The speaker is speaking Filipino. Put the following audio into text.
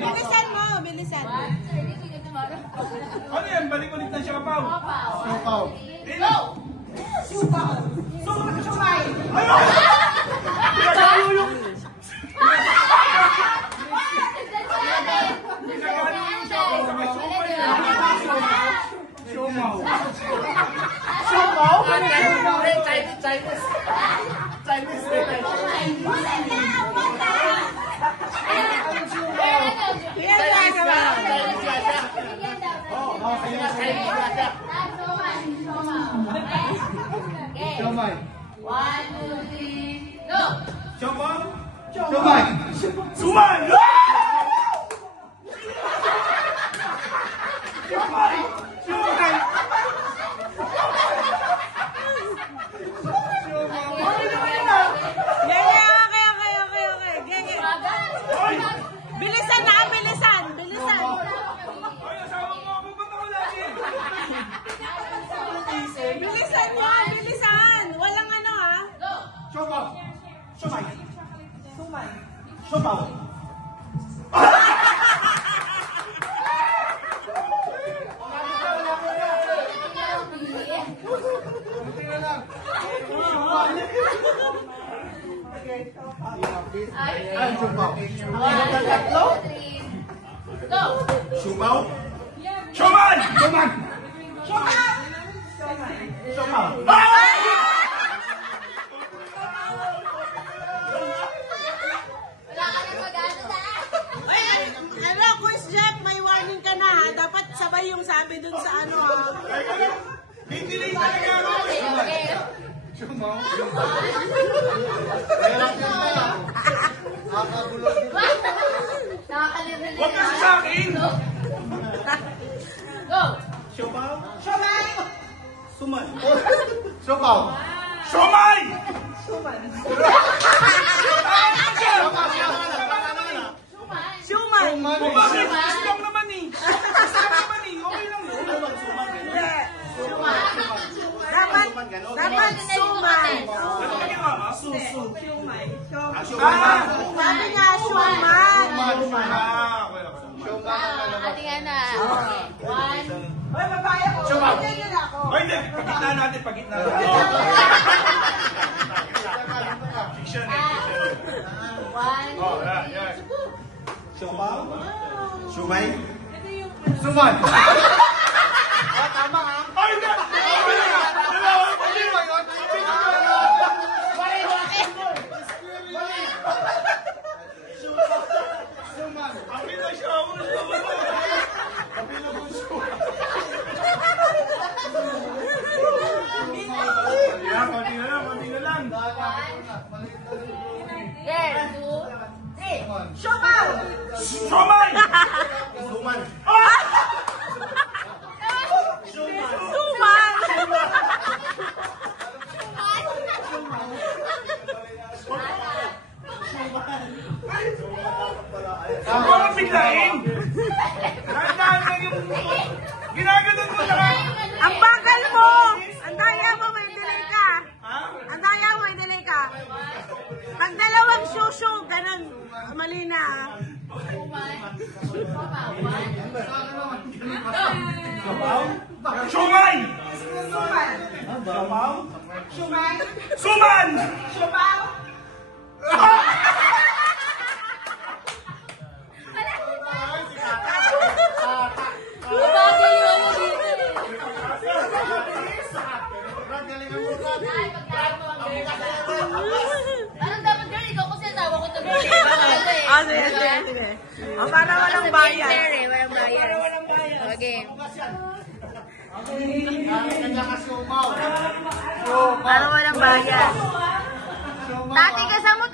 Bilisan mo, bilisan. Ano yan? Balik-ulit na siopaw. Siopaw. Siopaw. Sumay. Siomay. 1, 2, 3, go! Siopaw. Siomay. Suman! Siomay! Siomay! Bilisan na, bilisan. Bilisan. Ay, asawa mo ako. Ba't ako lagi? Bilisan mo, bilisan. Walang ano ha. Siopaw. Siomay. Siopaw. Ay, siopaw. Go! Siopaw. Sioman! Sioman. Siopaw. Wala ka nang mag-ano na. Ano, Quiz Jack, may warning ka na ha. Dapat sabay yung sabi dun sa ano ha. Hindi na talaga ako. Okay. Siopaw. Nakakalimutan Huwag kasi sa akin! Go! Siopaw. Siomay. Suman. Siopaw. Siomay! Siomay. O bakit? Gusto ko naman eh. Gusto ko naman eh. Okay lang yun. Dapat sumay. Ano ka ginawa ma? Susu. Ah! Sabi nga, suman. Ate Ana. Okay. 1. Hoy, babae ko. Siopaw. Ganyan ako. Ay, hindi. Pagitna natin, pagitna natin. Fiction eh, fiction. 1. Oh, yan, yan. Siopaw. Siomay. Suman. Tama ha. Ay, hindi! Okay lang ah. Suman. Akin na siya. Konti na lang, konti na lang. There. 2, 3. Siopaw. Siomay! Suman. Suman. Huwag mo akong biglain! Dahan-dahan lang yung... Ginaganon mo na ka! Ang bagal mo. Ang daya mo, may delay ka. Ha? Ang daya mo, may delay ka. Pag dalawang shushu, ganun. Mali na ha. Siomay! Suman. Siopaw? Sumay. Suman! Siopaw. Babagal yung ano dito eh. Parang dapat girl, ikaw kasi asawa ko to girl. Ah, sige, sige, sige. Oh, para walang bayan. Fair eh, walang bayan. Para walang bayan. Okay. Para walang bayan. Tati, kasama mo